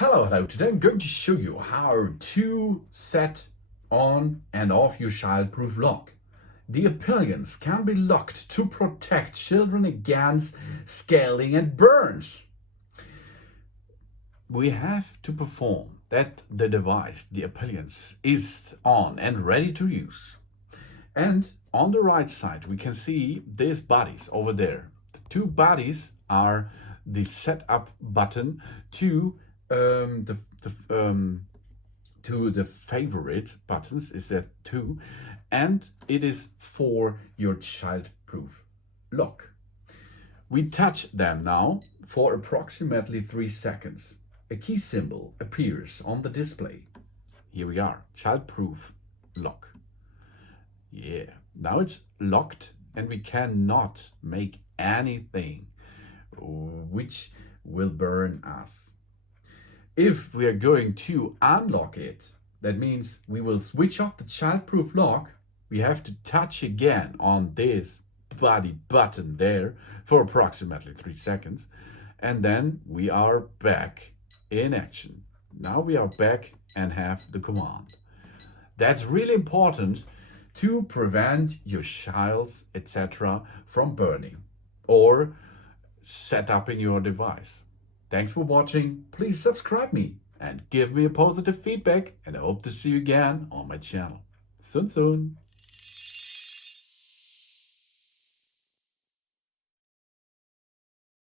Hello, today I'm going to show you how to set on and off your childproof lock. The appliance can be locked to protect children against scaling and burns. We have to perform that the device, the appliance, is on and ready to use. And on the right side we can see these bodies over there. The two bodies are the setup button to the favorite buttons, is that two, and it is for your childproof lock. We touch them now for approximately 3 seconds. A key symbol appears on the display. Here we are, childproof lock. Yeah, now it's locked and we cannot make anything which will burn us. If we are going to unlock it, that means we will switch off the childproof lock. We have to touch again on this body button there for approximately 3 seconds. And then we are back in action. Now we are back and have the command. That's really important to prevent your child's etc. from burning or set up in your device. Thanks for watching. Please subscribe me and give me a positive feedback, and I hope to see you again on my channel soon.